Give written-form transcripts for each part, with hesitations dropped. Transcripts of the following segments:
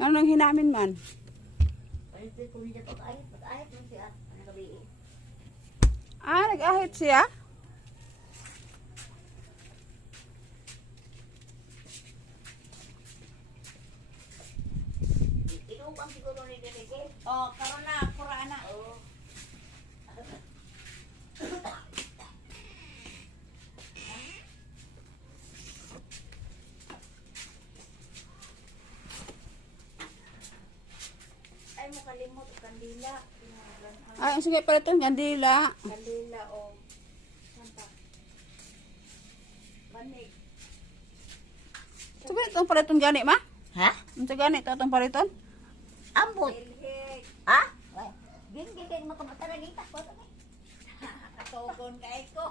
Ano nang hinamin man? Ay, ito kung hindi pag-ayat mo siya. Ano gabi eh. Ah, nag-ahit siya? Inupang siguro ni Derek. Oh, karon na, kuraan na. Oo. Ay, makalimot o kandila. Ay, ang sige pala ito, kandila. Kandila o santa. Banig. Sige, itong paliton gani, ma? Ha? Ang gani, itong paliton? Ambot. Ha? Gingin mo kamatarang itak ko. Katugon kay ko.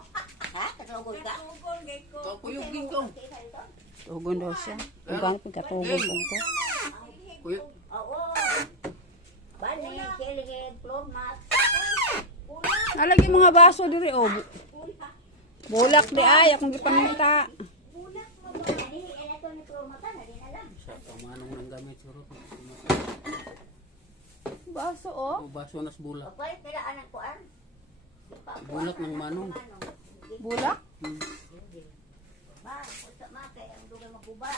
Ha? Katugon ka? Katugon kay ko. Kuyugin ko. Tugon daw siya. Kung gano'n pagkatugon ko ito. Kuyug. Oo. Bani, kiligid, plugmat. Nalagi mga baso diri, oh. Bulak di ay, akong gipaminta. Bulak mo ba? Ani, ito ni plugmat na din alam. Sa pamanong nang gamit suro. Baso, oh. O baso nas bulak. Okay, kaya anak ko an. Bulak ng manong. Bulak? Ba, usa mate ang dugay maguba.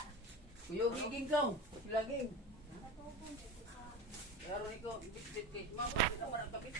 Kuyugin ko. Laging. Pero niko bit bit bit. Mao, sila man ang kapit.